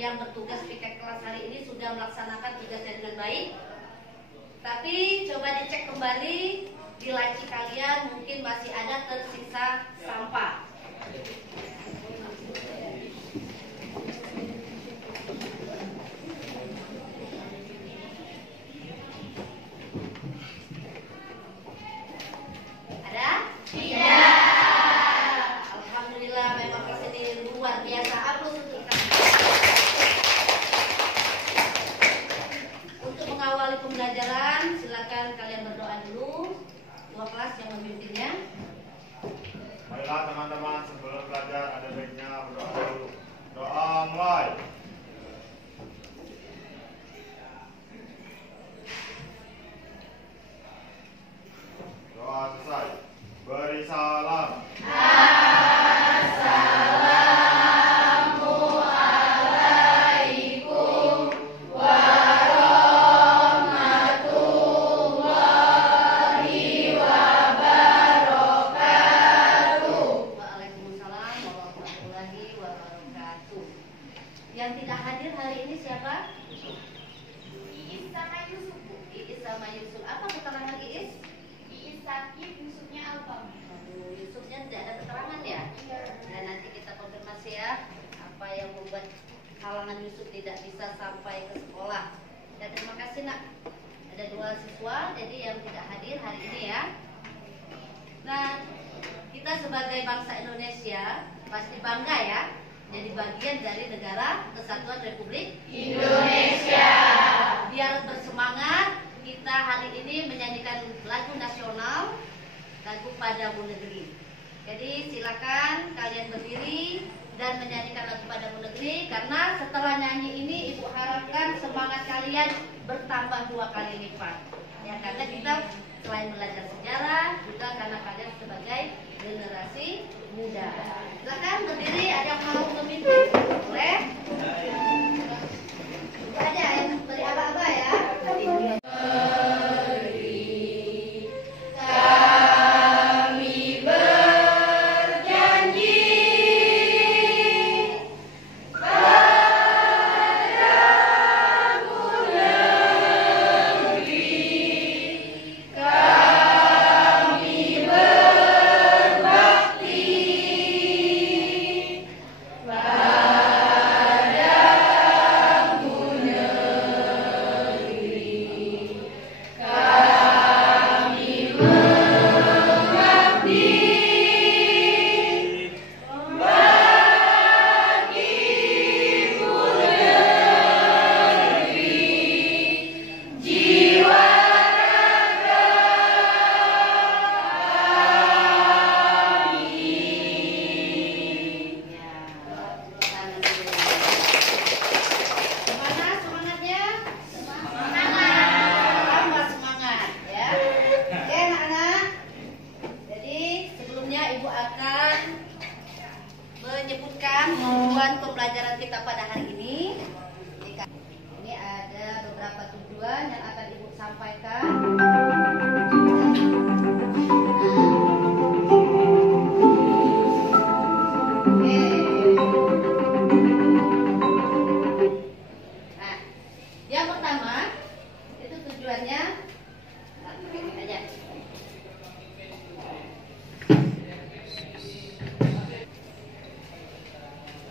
yang bertugas piket kelas hari ini sudah melaksanakan tugasnya dengan baik. Tapi coba dicek kembali di laci kalian, mungkin masih ada tersisa sampah. Ada? Tidak. Alhamdulillah, memang kelas ini luar biasa. Aplaus untuk kami. Untuk mengawali pembelajaran, silakan kalian berdoa dulu. Dua kelas yang memimpinnya. Baiklah teman-teman, sebelum belajar ada baiknya berdoa dulu. Doa mulai. Doa selesai. Beri salam. Yang tidak hadir hari ini siapa? Iis sama Yusuf, Bu. Iis sama Yusuf. Apa keterangan Iis? Iis sakit, Yusufnya albam. Aduh, Yusufnya tidak ada keterangan ya? Iya. Nah, nanti kita konfirmasi ya apa yang membuat halangan Yusuf tidak bisa sampai ke sekolah. Dan terima kasih nak. Ada 2 siswa jadi yang tidak hadir hari ini ya. Nah, kita sebagai bangsa Indonesia pasti bangga ya jadi bagian dari negara Kesatuan Republik Indonesia. Biar bersemangat, kita hari ini menyanyikan lagu nasional, lagu Padamu Negeri. Jadi silakan kalian berdiri dan menyanyikan lagu Padamu Negeri, karena setelah nyanyi ini Ibu harapkan semangat kalian bertambah 2 kali lipat. Ya, karena kita selain belajar sejarah, juga karena kalian sebagai generasi muda. Silakan berdiri, ada yang mau memimpin? Boleh? Itu aja yang beri apa-apa ya. Tujuan pembelajaran kita pada hari ini. Ini ada beberapa tujuan yang akan Ibu sampaikan. Nah, yang pertama itu tujuannya. Nah, ini aja.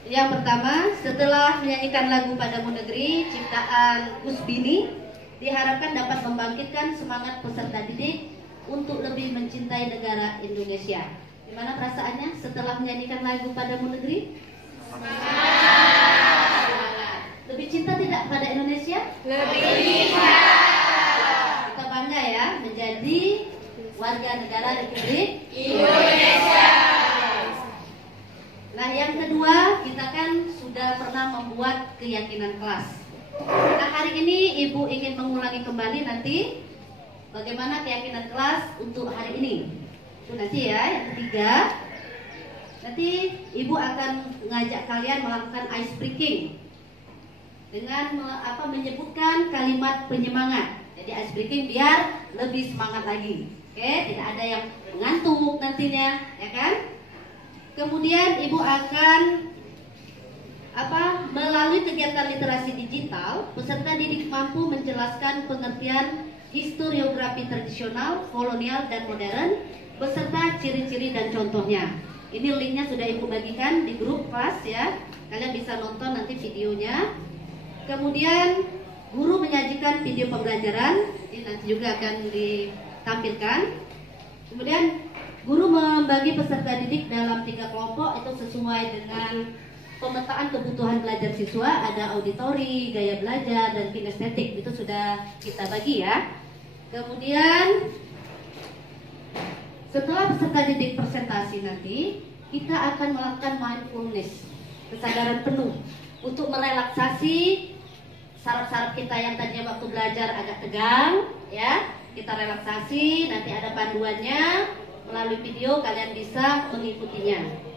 Yang pertama, setelah menyanyikan lagu Padamu Negeri ciptaan Kusbini, diharapkan dapat membangkitkan semangat peserta didik untuk lebih mencintai negara Indonesia. Gimana perasaannya setelah menyanyikan lagu Padamu Negeri? Semangat. Lebih cinta tidak pada Indonesia? Lebih cinta. Kita bangga ya menjadi warga negara Republik Indonesia. Nah, yang kedua, kita kan sudah pernah membuat keyakinan kelas. Nah, hari ini Ibu ingin mengulangi kembali nanti bagaimana keyakinan kelas untuk hari ini. Itu nanti ya, yang ketiga. Nanti Ibu akan mengajak kalian melakukan ice breaking dengan menyebutkan kalimat penyemangat. Jadi ice breaking biar lebih semangat lagi. Oke, tidak ada yang mengantuk nantinya, ya kan? Kemudian Ibu akan melalui Melalui kegiatan literasi digital, peserta didik mampu menjelaskan pengertian historiografi tradisional, kolonial, dan modern, beserta ciri-ciri dan contohnya. Ini linknya sudah Ibu bagikan di grup kelas ya. Kalian bisa nonton nanti videonya. Kemudian guru menyajikan video pembelajaran, ini nanti juga akan ditampilkan. Kemudian guru membagi peserta didik dalam 3 kelompok itu sesuai dengan pemetaan kebutuhan belajar siswa. Ada auditori, gaya belajar, dan kinestetik, itu sudah kita bagi ya. Kemudian setelah peserta didik presentasi nanti, kita akan melakukan mindfulness, kesadaran penuh untuk merelaksasi saraf-saraf kita yang tadinya waktu belajar agak tegang ya. Kita relaksasi, nanti ada panduannya melalui video, kalian bisa mengikutinya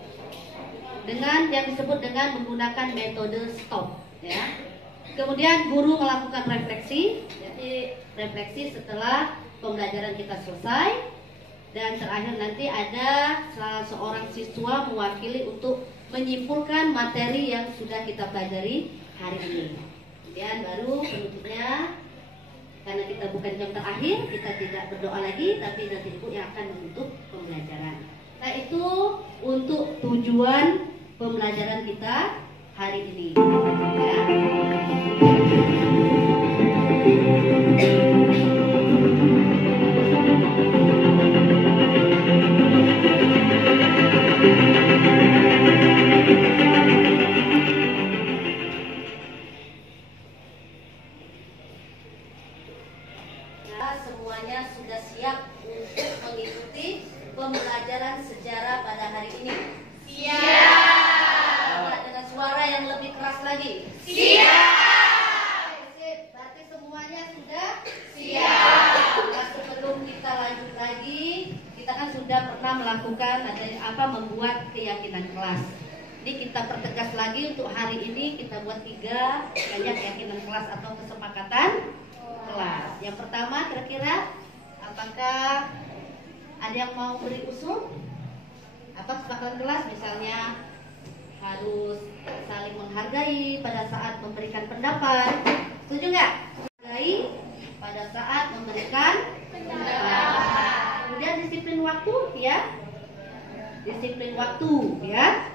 dengan yang disebut dengan menggunakan metode stop ya. Kemudian guru melakukan refleksi, jadi refleksi setelah pembelajaran kita selesai. Dan terakhir nanti ada salah seorang siswa mewakili untuk menyimpulkan materi yang sudah kita pelajari hari ini. Kemudian baru penutupnya, karena kita bukan jam terakhir, kita tidak berdoa lagi, tapi nanti Ibu yang akan menutup pembelajaran. Nah itu untuk tujuan pembelajaran kita hari ini ya. Semuanya sudah siap untuk mengikuti pembelajaran sejarah pada hari ini? Siap. Dengan suara yang lebih keras lagi? Siap. Berarti semuanya sudah siap. Nah, sebelum kita lanjut lagi, kita kan sudah pernah melakukan membuat keyakinan kelas. Ini kita pertegas lagi untuk hari ini, kita buat 3 banyak keyakinan kelas atau kesepakatan kelas. Yang pertama, kira-kira apakah ada yang mau beri usul? Apa kesepakatan kelas? Misalnya harus saling menghargai pada saat memberikan pendapat. Setuju nggak? Menghargai pada saat memberikan pendapat. Kemudian disiplin waktu ya. Disiplin waktu ya.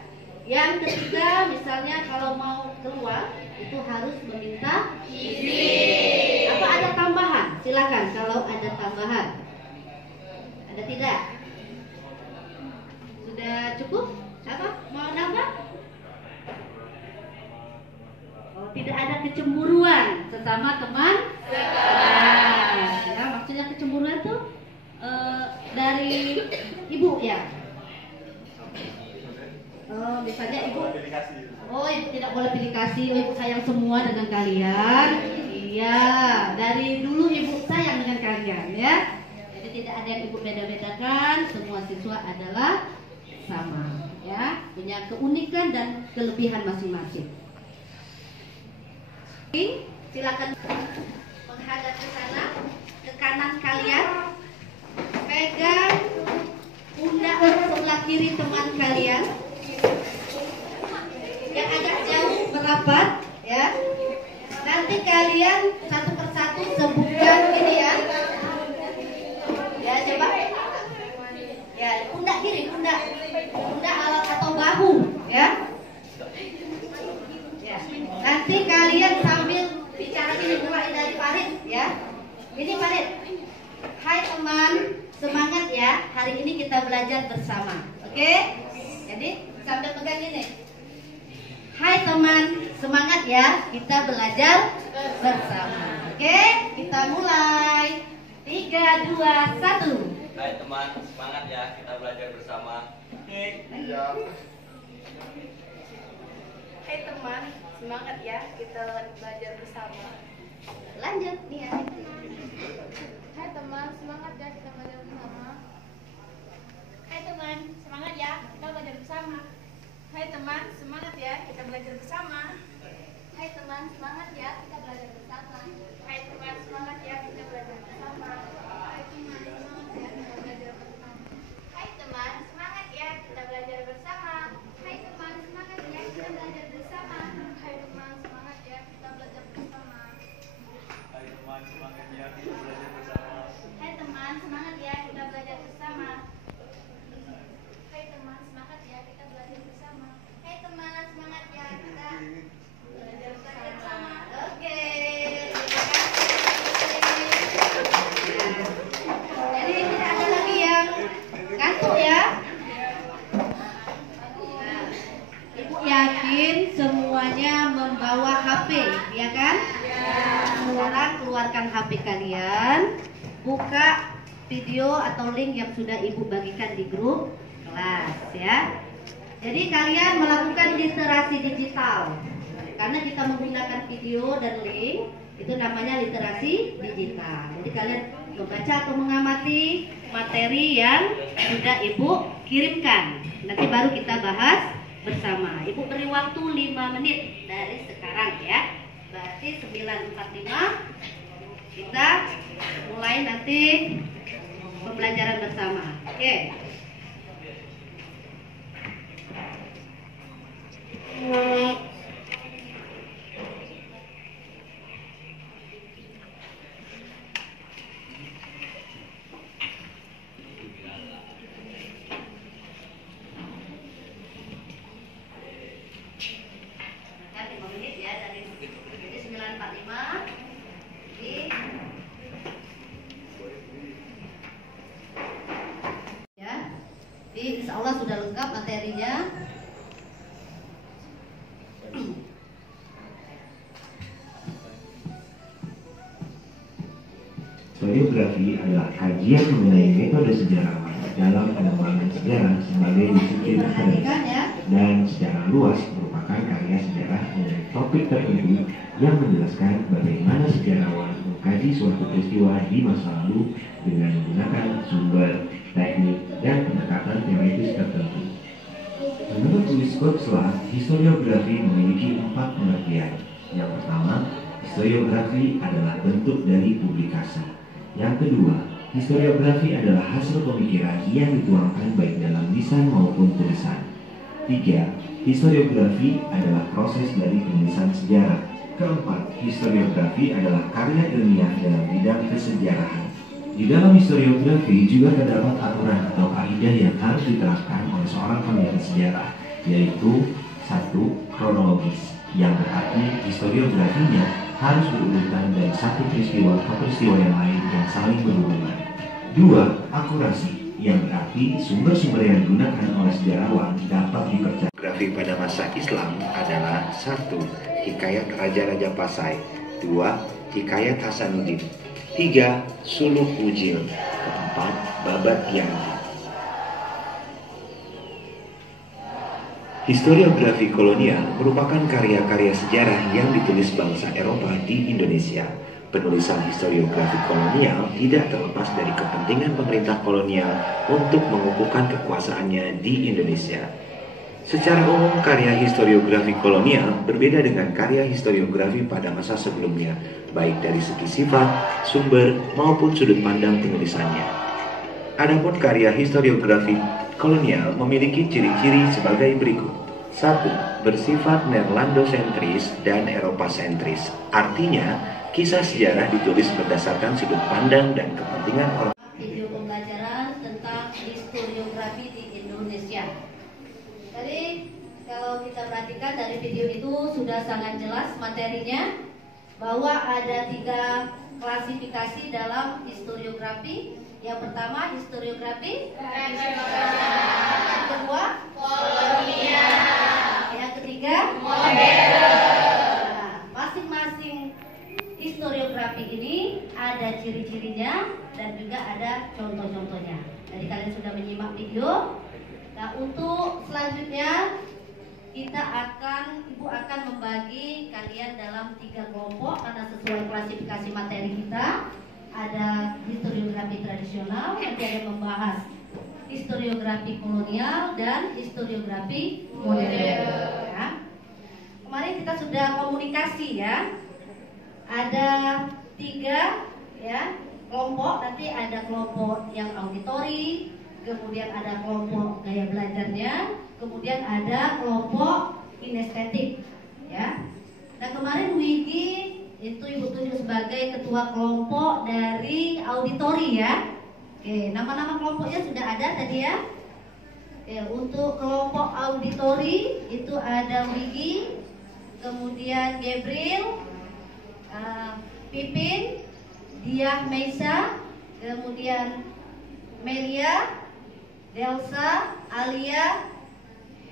Yang ketiga, misalnya kalau mau keluar itu harus meminta izin. Apa ada tambahan? Silakan kalau ada tambahan. Ada tidak? Sudah cukup? Apa? Mau nambah? Oh, tidak ada kecemburuan sesama teman. Ya, maksudnya kecemburuan tuh dari ibu ya. Oh, misalnya ibu, ibu tidak boleh pilih kasih. Ibu sayang semua dengan kalian. Iya, dari dulu ibu sayang dengan kalian ya. Jadi tidak ada yang ibu beda-bedakan. Semua siswa adalah sama ya, punya keunikan dan kelebihan masing-masing. Silakan menghadap ke sana, ke kanan kalian. Pegang pundak sebelah kiri teman kalian. Yang agak jauh merapat ya. Nanti kalian satu persatu sebutkan ini ya. Ya coba. Ya pundak kiri, pundak alat atau bahu ya. Ya. Nanti kalian sambil bicara ini, mulai dari Farid ya. Ini Farid. Hai teman, semangat ya. Hari ini kita belajar bersama. Oke? Jadi sambil pegang ini. Hai teman, semangat ya, kita belajar bersama. Oke, kita mulai. 3, 2, 1. Hai teman, semangat ya, kita belajar bersama. Iya. Hai teman, semangat ya, kita belajar bersama. Lanjut nih ya. Hai teman, semangat ya, kita belajar bersama. Hai teman, semangat ya, kita belajar bersama. Hai teman, semangat ya, kita belajar bersama. Hai teman, semangat ya, kita belajar bersama. Hai teman, semangat ya, kita belajar bersama. Hai teman, semangat ya, kita belajar bersama. Hai teman, semangat ya, kita belajar bersama. Hai teman, semangat ya, kita belajar bersama. Hai teman, semangat HP, ya kan? Sekarang keluarkan HP kalian, buka video atau link yang sudah Ibu bagikan di grup kelas ya. Jadi kalian melakukan literasi digital. Karena jika menggunakan video dan link itu namanya literasi digital. Jadi kalian membaca atau mengamati materi yang sudah Ibu kirimkan. Nanti baru kita bahas bersama. Ibu beri waktu 5 menit dari sekarang ya. Berarti 9.45 kita mulai nanti pembelajaran bersama. Oke. Insya Allah sudah lengkap materinya. Historiografi adalah kajian mengenai metode sejarawan dalam pengembangan sejarah sebagai disiplin akademis dan secara luas merupakan karya sejarah mengenai topik tertentu yang menjelaskan bagaimana sejarawan mengkaji suatu peristiwa di masa lalu dengan menggunakan sumber, teknik, dan pendekatan teoritis tertentu. Menurut Louis Kutzler, historiografi memiliki 4 pengertian. Yang pertama, historiografi adalah bentuk dari publikasi. Yang kedua, historiografi adalah hasil pemikiran yang dituangkan baik dalam lisan maupun tulisan. 3. Historiografi adalah proses dari penulisan sejarah. Keempat, historiografi adalah karya ilmiah dalam bidang kesejarahan. Di dalam historiografi juga terdapat aturan atau kaidah yang harus diterapkan oleh seorang peneliti sejarah, yaitu 1. Kronologis, yang berarti historiografinya harus berurutan dari satu peristiwa ke peristiwa yang lain yang saling berhubungan. 2. Akurasi, yang berarti sumber-sumber yang digunakan oleh sejarawan dapat dipercaya. Grafi pada masa Islam adalah 1. Hikayat Raja-Raja Pasai, 2. Hikayat Hasanuddin, 3. Suluk Mujil, 4. Babat Yanggi. Historiografi kolonial merupakan karya-karya sejarah yang ditulis bangsa Eropa di Indonesia. Penulisan historiografi kolonial tidak terlepas dari kepentingan pemerintah kolonial untuk mengukuhkan kekuasaannya di Indonesia. Secara umum, karya historiografi kolonial berbeda dengan karya historiografi pada masa sebelumnya, baik dari segi sifat, sumber, maupun sudut pandang penulisannya. Adapun karya historiografi kolonial memiliki ciri-ciri sebagai berikut. 1. Bersifat Nerlandosentris dan Eropa-sentris. Artinya, kisah sejarah ditulis berdasarkan sudut pandang dan kepentingan orang. Video pembelajaran tentang historiografi di Indonesia. Tadi kalau kita perhatikan dari video itu sudah sangat jelas materinya bahwa ada 3 klasifikasi dalam historiografi. Yang pertama historiografi, yang kedua kolonial, yang ketiga modern. Nah, masing-masing historiografi ini ada ciri-cirinya dan juga ada contoh-contohnya. Jadi kalian sudah menyimak video. Nah, untuk selanjutnya Ibu akan membagi kalian dalam 3 kelompok karena sesuai klasifikasi materi kita. Ada historiografi tradisional, nanti ada membahas historiografi kolonial dan historiografi modern. Ya. Kemarin kita sudah komunikasi ya. Ada 3 ya kelompok, nanti ada kelompok yang auditori, kemudian ada kelompok gaya belajarnya, kemudian ada kelompok kinestetik ya. Nah, kemarin Wigi itu Ibu tunjuk sebagai ketua kelompok dari auditori ya. Oke, nama-nama kelompoknya sudah ada tadi ya. Oke, untuk kelompok auditori itu ada Wigi, kemudian Gabriel, Pipin, Diah Meisa, kemudian Melia, Delsa, Alia,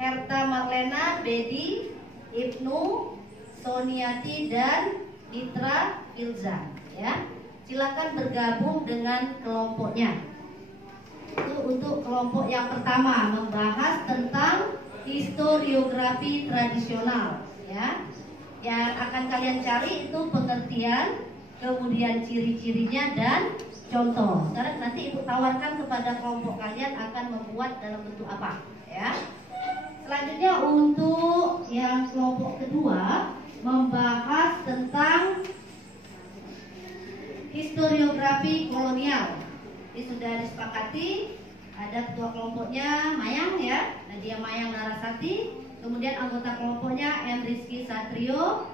Herta Marlena, Bedi, Ibnu, Soniati, dan Mitra Ilza. Ya, silakan bergabung dengan kelompoknya. Itu untuk kelompok yang pertama, membahas tentang historiografi tradisional. Ya, yang akan kalian cari itu pengertian, kemudian ciri-cirinya dan contoh. Sekarang nanti ibu tawarkan kepada kelompok kalian akan membuat dalam bentuk apa. Ya. Selanjutnya untuk yang kelompok kedua membahas tentang historiografi kolonial. Ini sudah disepakati, ada ketua kelompoknya Mayang ya, Nadia Mayang Narasati, kemudian anggota kelompoknya M. Rizky Satrio,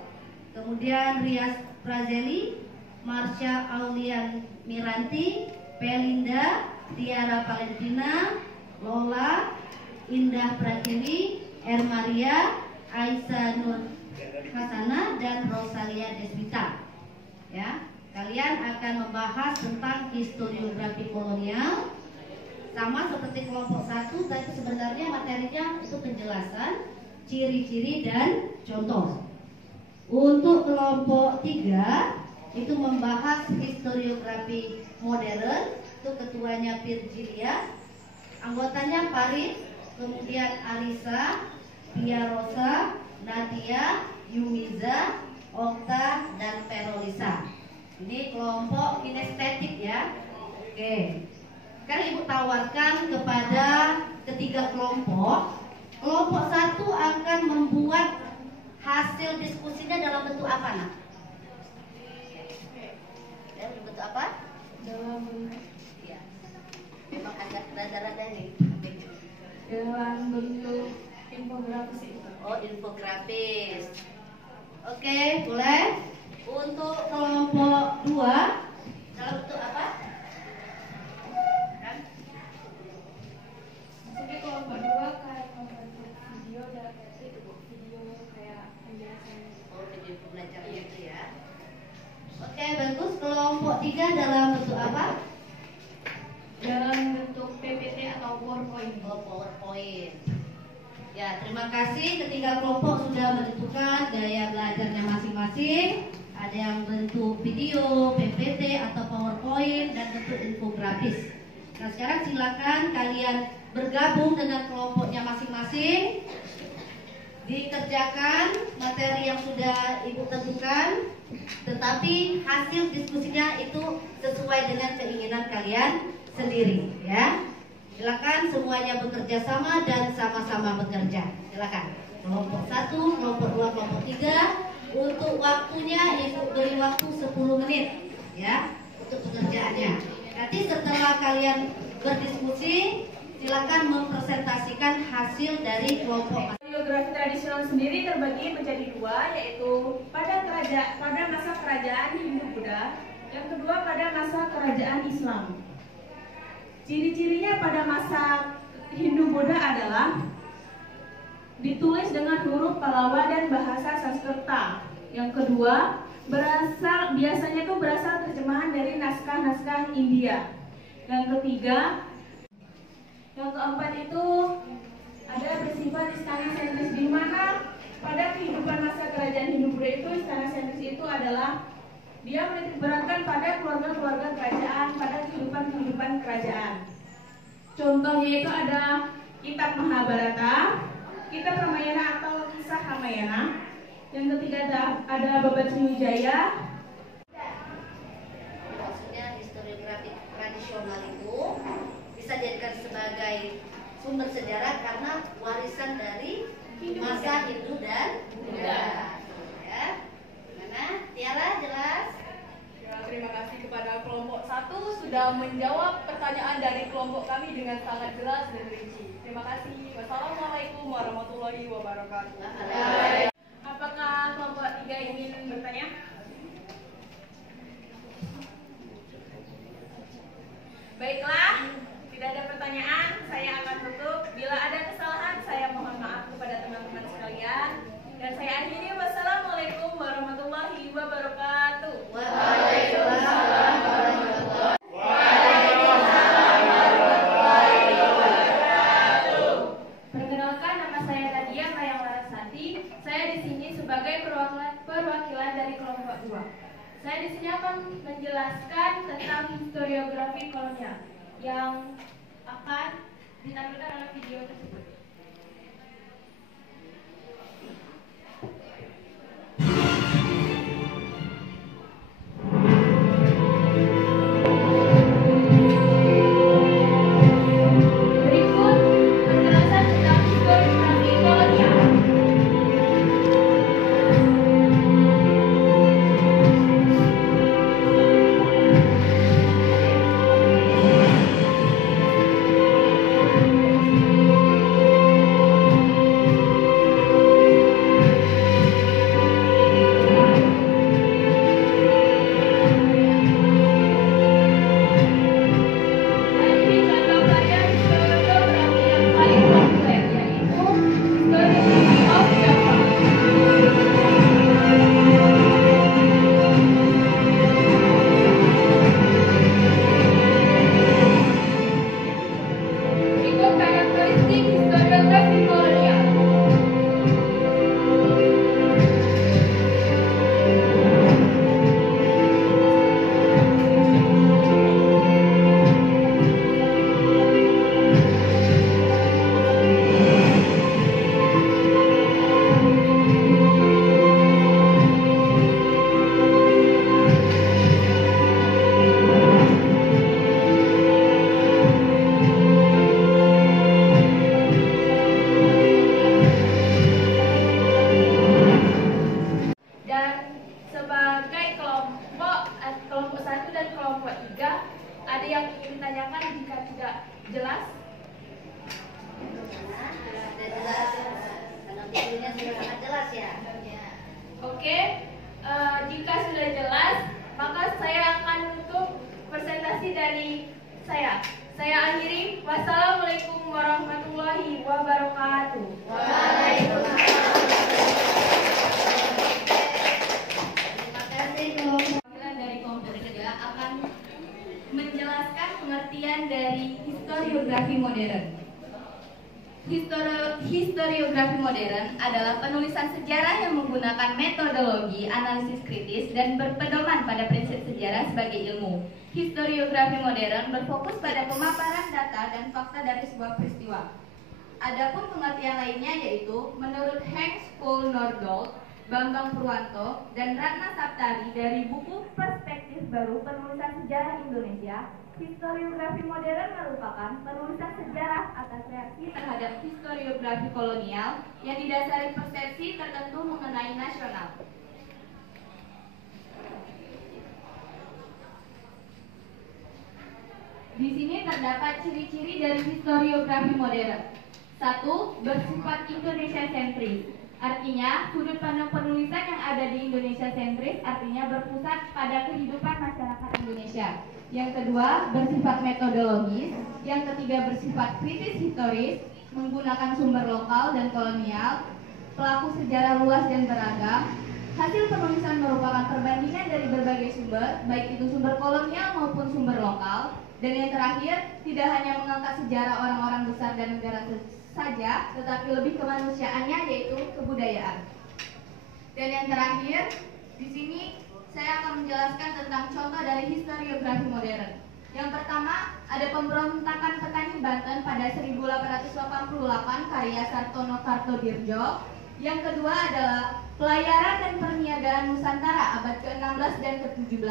kemudian Rias Prazeli, Marsha Aulian Miranti, Pelinda, Tiara Valentina, Lola, Indah Pratiwi, Maria, Aisyah Nur Hasana, dan Rosalia Deswita. Ya, kalian akan membahas tentang historiografi kolonial, sama seperti kelompok 1, tapi sebenarnya materinya itu penjelasan, ciri-ciri dan contoh. Untuk kelompok 3 itu membahas historiografi modern, itu ketuanya Virgilia, anggotanya Farid, kemudian Arisa, Pia Rosa, Nadia, Yumiza, Okta, dan Perolisa. Ini kelompok kinestetik ya. Oke. Sekarang ibu tawarkan kepada ketiga kelompok. Kelompok 1 akan membuat hasil diskusinya dalam bentuk apa, nak? Dalam bentuk apa? Dalam bentuk Ya. Memang agak rada-rada nih. dalam bentuk infografis itu. Oh, infografis. Oke, boleh. Untuk kelompok 2 dalam bentuk apa? Kan? Jadi kelompok 2 kayak membentuk video dalam video kayak penjelasan. Oh, video pembelajaran itu ya. Oke, bagus. Kelompok 3 dalam bentuk apa? Dalam bentuk PPT atau PowerPoint. Oh, PowerPoint. Ya, terima kasih. Ketiga kelompok sudah menentukan gaya belajarnya masing-masing. Ada yang bentuk video, PPT atau PowerPoint, dan bentuk infografis. Nah, sekarang silakan kalian bergabung dengan kelompoknya masing-masing. Dikerjakan materi yang sudah ibu tentukan, tetapi hasil diskusinya itu sesuai dengan keinginan kalian sendiri, ya. Silakan semuanya bekerja sama dan sama-sama bekerja. Silakan. Kelompok 1, kelompok 2, kelompok 3. Untuk waktunya ibu beri waktu 10 menit, ya, untuk pekerjaannya. Nanti setelah kalian berdiskusi, silakan mempresentasikan hasil dari kelompok. Historiografi tradisional sendiri terbagi menjadi 2, yaitu pada masa kerajaan Hindu-Buddha, yang kedua pada masa kerajaan Islam. Ciri-cirinya pada masa Hindu-Buddha adalah ditulis dengan huruf Pallawa dan bahasa Sanskerta. Yang kedua, biasanya itu berasal terjemahan dari naskah-naskah India. Yang ketiga, yang keempat itu ada bersifat istana sentris, di mana pada kehidupan masa kerajaan Hindu-Buddha itu istana sentris itu adalah dia menitik beratkan pada keluarga-keluarga kerajaan, pada kehidupan kerajaan. Contohnya itu ada kitab Mahabharata, kitab Ramayana atau kisah Ramayana. Yang ketiga ada Babad Sriwijaya. Maksudnya historiografi tradisional itu bisa dijadikan sebagai sumber sejarah karena warisan dari masa Hindu dan Buddha. Ya. Mana? Tiara jelas? Ya, terima kasih kepada kelompok 1 sudah menjawab pertanyaan dari kelompok kami dengan sangat jelas dan rinci. Terima kasih. Wassalamualaikum warahmatullahi wabarakatuh. Apakah kelompok 3 ingin bertanya? Baiklah, tidak ada pertanyaan, saya akan tutup. Bila ada kesalahan, saya mohon maaf kepada teman-teman sekalian. Dan saya akhiri, wassalamualaikum warahmatullahi wabarakatuh. Waalaikumsalam warahmatullahi Perkenalkan, nama saya Nadia Mayang Larasati. Saya di sini sebagai kelompok 2. Saya di sini akan menjelaskan tentang historiografi kolonial yang akan ditampilkan dalam video tersebut. Berikut penjelasan tentang historiografi kolonial. Ini contoh karya historiografi yang paling populer, yaitu Historiography of Java. Berikut karakteristik historiografi kolonial. Dan sebagai kelompok 1 dan kelompok 3, ada yang ingin ditanyakan jika tidak jelas? Sudah jelas, karena videonya sudah sangat jelas ya. Oke, jika sudah jelas, maka saya akan tutup presentasi dari saya. Saya akhiri. Wassalamualaikum warahmatullahi wabarakatuh. Terima kasih kelompok. Perwakilan dari kelompok 3 akan menjelaskan pengertian dari historiografi modern. Historiografi modern adalah penulisan sejarah yang menggunakan metodologi analisis kritis dan berpedoman pada prinsip sejarah sebagai ilmu. Historiografi modern berfokus pada pemaparan data dan fakta dari sebuah peristiwa. Adapun pengertian lainnya yaitu menurut Hans Paul Nordholt, Bambang Purwanto, dan Ratna Saptari dari buku Perspektif Baru Penulisan Sejarah Indonesia, historiografi modern merupakan penulisan sejarah atas reaksi terhadap historiografi kolonial yang didasari persepsi tertentu mengenai nasional. Di sini terdapat ciri-ciri dari historiografi modern. 1. Bersifat Indonesia sentris. Artinya, sudut pandang penulisan yang ada di Indonesia sentris artinya berpusat pada kehidupan masyarakat Indonesia. Yang kedua, bersifat metodologis. Yang ketiga, bersifat kritis historis, menggunakan sumber lokal dan kolonial, pelaku sejarah luas dan beragam. Hasil penulisan merupakan perbandingan dari berbagai sumber, baik itu sumber kolonial maupun sumber lokal. Dan yang terakhir, tidak hanya mengangkat sejarah orang-orang besar dan negara saja, tetapi lebih kemanusiaannya, yaitu kebudayaan. Dan yang terakhir, di sini saya akan menjelaskan tentang contoh dari historiografi modern. Yang pertama, ada pemberontakan petani Banten pada 1888 karya Sartono Kartodirjo. Yang kedua adalah pelayaran dan perniagaan Nusantara abad ke-16 dan ke-17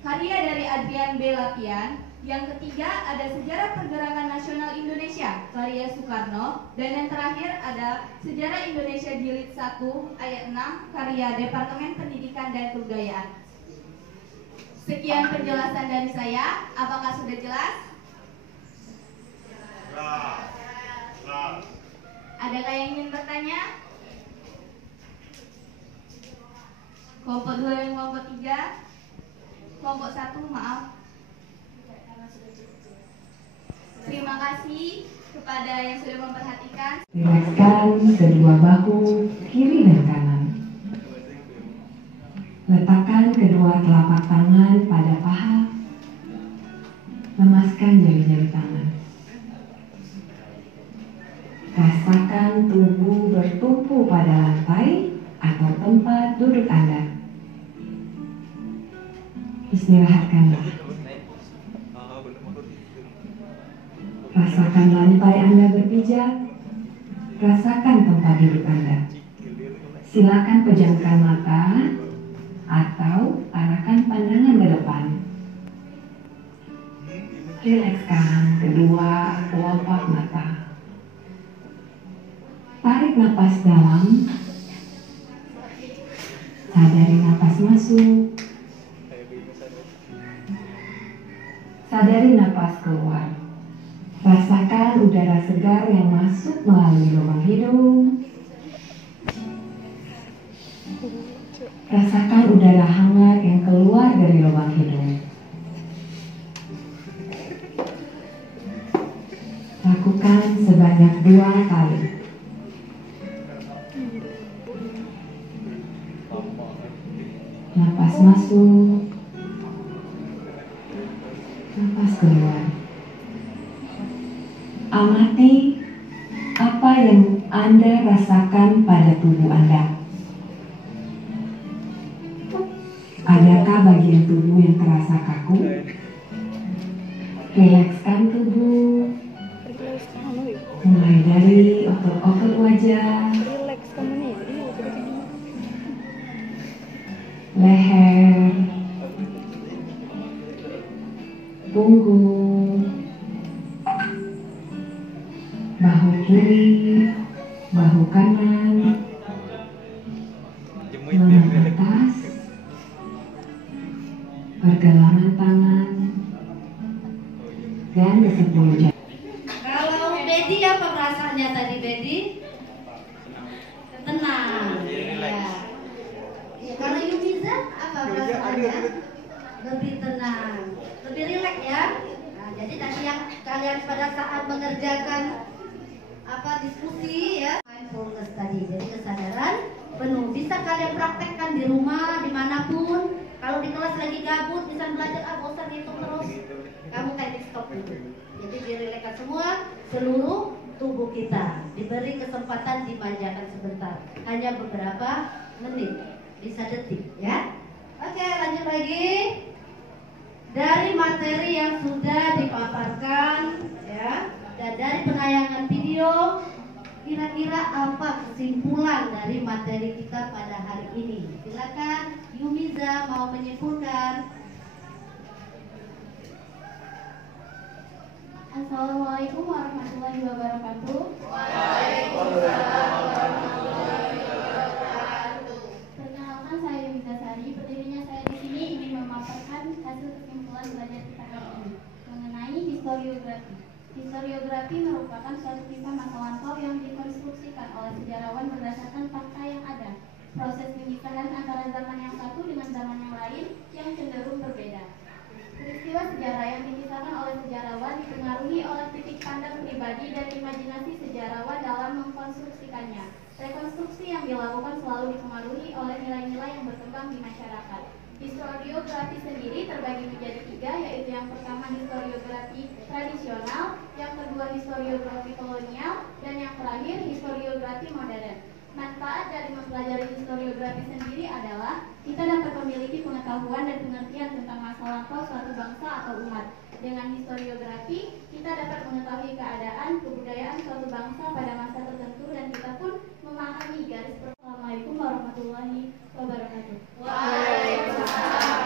karya dari Adrian B. Lapian. Yang ketiga ada sejarah pergerakan nasional Indonesia karya Soekarno. Dan yang terakhir ada sejarah Indonesia jilid 1 ayat 6 karya Departemen Pendidikan dan Kebudayaan. Sekian penjelasan dari saya. Apakah sudah jelas? Jelas. Adakah yang ingin bertanya? Kelompok 2 dan kelompok 3. Kelompok 1, maaf. Terima kasih kepada yang sudah memperhatikan. Rilekskan kedua bahu kiri dan kanan. Letakkan kedua telapak tangan pada paha. Lemaskan jari-jari tangan. Rasakan tubuh bertumpu pada lantai atau tempat duduk Anda. Istirahatkanlah. Rasakan lantai Anda berpijak. Rasakan tempat duduk Anda. Silakan pejamkan mata atau arahkan pandangan ke depan. Rilekskan kedua kelopak mata. Tarik napas dalam. Sadari napas masuk. Sadari napas keluar. Rasakan udara segar yang masuk melalui lubang hidung. Rasakan udara hangat yang keluar dari lubang hidung. Lakukan sebanyak 2 kali. Napas masuk. Napas keluar. Amati apa yang Anda rasakan pada tubuh Anda. Adakah bagian tubuh yang terasa kaku? Rilekskan tubuh. Mulai dari otot-otot wajah, leher, punggung, bahu kiri, bahu kanan, lengan atas, pergelangan tangan, dan ke 10 jari. Kalau Bedi apa perasaannya tadi Bedi? Tenang. Ya. Ya, kalau Yumiza apa perasaannya? Lebih tenang, lebih rileks ya. Nah, jadi tadi yang kalian pada saat mengerjakan diskusi ya, mindfulness tadi, jadi kesadaran penuh. Bisa kalian praktekkan di rumah, dimanapun. Kalau di kelas lagi gabut, bisa belajar bosan itu terus, kamu kayak di stop dulu. Jadi direlakskan semua, seluruh tubuh kita diberi kesempatan dimanjakan sebentar, hanya beberapa menit, bisa detik ya. Oke, lanjut lagi. Dari materi yang sudah dipaparkan ya, dan dari penayangan video, kira-kira apa kesimpulan dari materi kita pada hari ini? Silakan Yumiza mau menyimpulkan. Assalamualaikum warahmatullahi wabarakatuh. Perkenalkan, saya Yumiza Sari. Berdirinya saya di sini ingin memaparkan hasil kesimpulan belajar kita hari ini mengenai historiografi. Historiografi merupakan suatu kisah masa lampau yang dikonstruksikan oleh sejarawan berdasarkan fakta yang ada. Proses pemisahan antara zaman yang satu dengan zaman yang lain yang cenderung berbeda. Peristiwa sejarah yang dikisahkan oleh sejarawan dipengaruhi oleh titik pandang pribadi dan imajinasi sejarawan dalam mengkonstruksikannya. Rekonstruksi yang dilakukan selalu dipengaruhi oleh nilai-nilai yang berkembang di masyarakat. Historiografi sendiri terbagi menjadi 3, yaitu yang pertama historiografi tradisional, yang kedua historiografi kolonial, dan yang terakhir historiografi modern. Manfaat dari mempelajari historiografi sendiri adalah kita dapat memiliki pengetahuan dan pengertian tentang masa lampau suatu bangsa atau umat. Dengan historiografi, kita dapat mengetahui keadaan, kebudayaan suatu bangsa pada masa tertentu, dan kita pun memahami garis perjuangan. Assalamualaikum warahmatullahi wabarakatuh. Waalaikumsalam.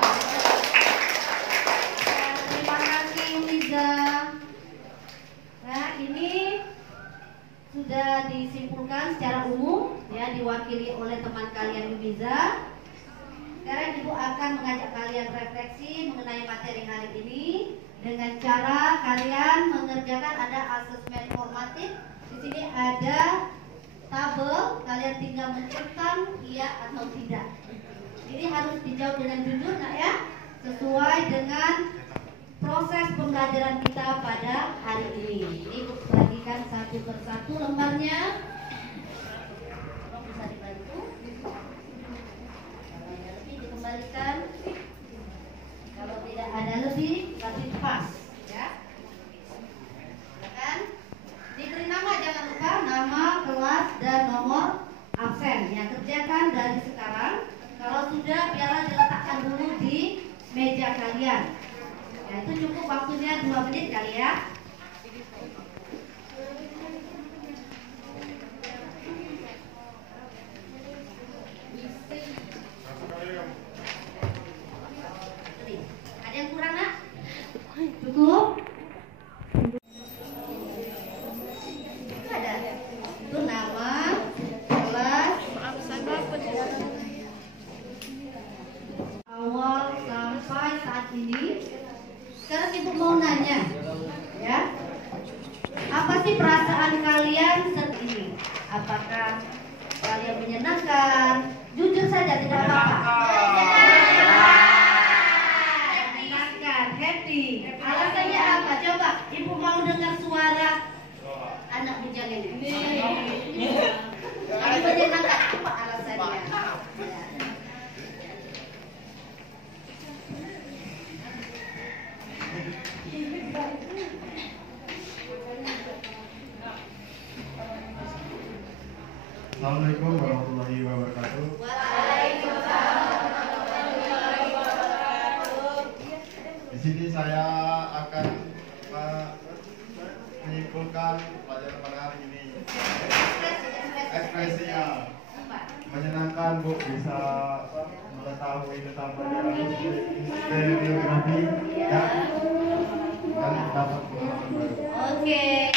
Terima kasih Yumiza. Nah, ini sudah disimpulkan secara umum ya, diwakili oleh teman kalian Yumiza. Sekarang Ibu akan mengajak kalian refleksi mengenai materi hari ini dengan cara kalian mengerjakan ada asesmen formatif. Di sini ada tabel, kalian tinggal mencentang iya atau tidak. Ini harus dijawab dengan jujur nak ya, sesuai dengan proses pembelajaran kita pada hari ini. Ibu bagikan satu persatu lembarnya. Bisa dibantu. Kalau ada lebih dikembalikan. Kalau tidak ada lebih, berarti pas, ya. Silakan. Diberi nama, jangan lupa nama, kelas, dan nomor absen. Ya, kerjakan dari sekarang. Kalau sudah, biarlah diletakkan dulu di meja kalian. Ya, itu cukup waktunya 2 menit kali ya. Ada yang kurang nak? Cukup? Ada. Itu nama, kelas, awal sampai saat ini. Sekarang ibu mau nanya, ya, apa sih perasaan kalian saat ini? Apakah kalian menyenangkan? Jujur saja, tidak apa-apa. Menyenangkan, happy. Alasannya apa? Coba, ibu mau dengar suara anak bujang ini. Kamu menyenangkan, apa alasannya? Assalamualaikum warahmatullahi wabarakatuh. Di sini saya akan menyimpulkan pelajaran pada hari ini. Ekspresinya menyenangkan, Bu, bisa mengetahui tentang pelajaran historiografi dan dapat pengalaman baru. Oke,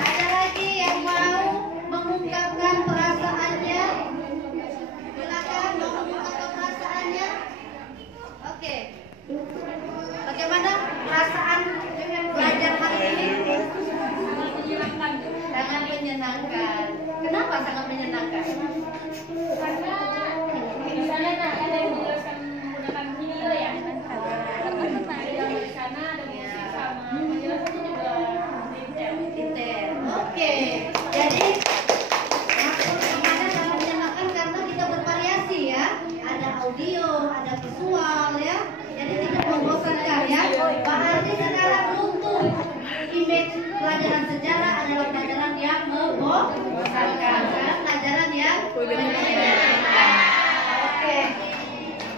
ada lagi yang mau mengungkapkan perasaannya? Silakan mau mengungkapkan perasaannya. Oke, bagaimana perasaan belajar hari ini? Sangat menyenangkan. Kenapa sangat menyenangkan? Karena misalnya ada yang menjelaskan menggunakan video ya. Ada di sana ada musik sama penjelasannya juga Detail. Oke, jadi maksudnya sangat menyenangkan karena kita bervariasi ya. Ada audio, ada visual ya. Jadi tidak membosankan ya. Berarti sekarang untuk image pelajaran sejarah adalah pelajaran yang membosankan, pelajaran yang menyenangkan. Oke,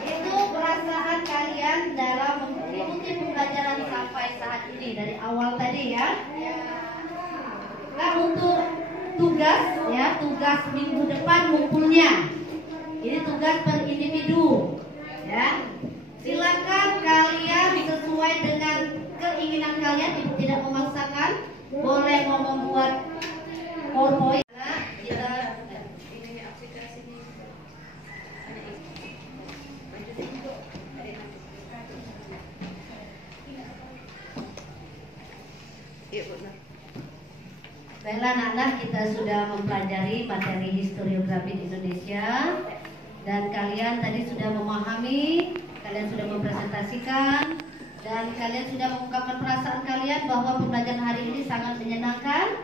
itu perasaan kalian dalam mengikuti pembelajaran sampai saat ini dari awal tadi ya. Nah, untuk tugas ya, tugas minggu depan ngumpulnya. Ini tugas per individu ya. Silakan kalian sesuai dengan keinginan kalian, ibu tidak memaksakan. Boleh mau membuat PowerPoint. Nah, kita ini aplikasi ini. Baiklah anak-anak, kita sudah mempelajari materi historiografi Indonesia dan kalian tadi sudah memahami, kalian sudah mempresentasikan dan kalian sudah mengungkapkan perasaan kalian bahwa pembelajaran hari ini sangat menyenangkan.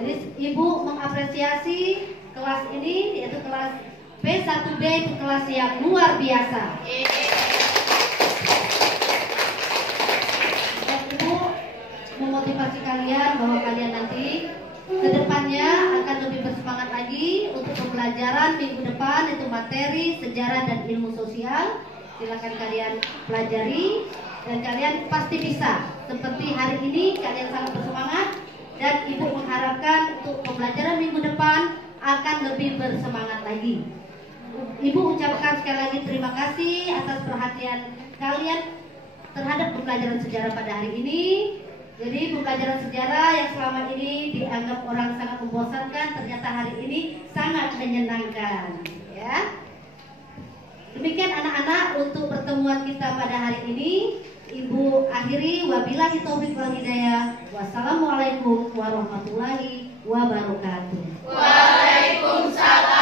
Jadi ibu mengapresiasi kelas ini, yaitu kelas P1B, itu kelas yang luar biasa. Dan ibu memotivasi kalian bahwa kalian nanti kedepannya akan lebih bersemangat lagi untuk pembelajaran minggu depan, itu materi sejarah dan ilmu sosial. Silakan kalian pelajari dan kalian pasti bisa. Seperti hari ini kalian sangat bersemangat dan ibu mengharapkan untuk pembelajaran minggu depan akan lebih bersemangat lagi. Ibu ucapkan sekali lagi terima kasih atas perhatian kalian terhadap pembelajaran sejarah pada hari ini. Jadi pembelajaran sejarah yang selama ini dianggap orang sangat membosankan, ternyata hari ini sangat menyenangkan ya. Demikian anak-anak untuk pertemuan kita pada hari ini. Ibu akhiri, wabillahi taufiq wal hidayah. Wassalamualaikum warahmatullahi wabarakatuh. Waalaikumsalam.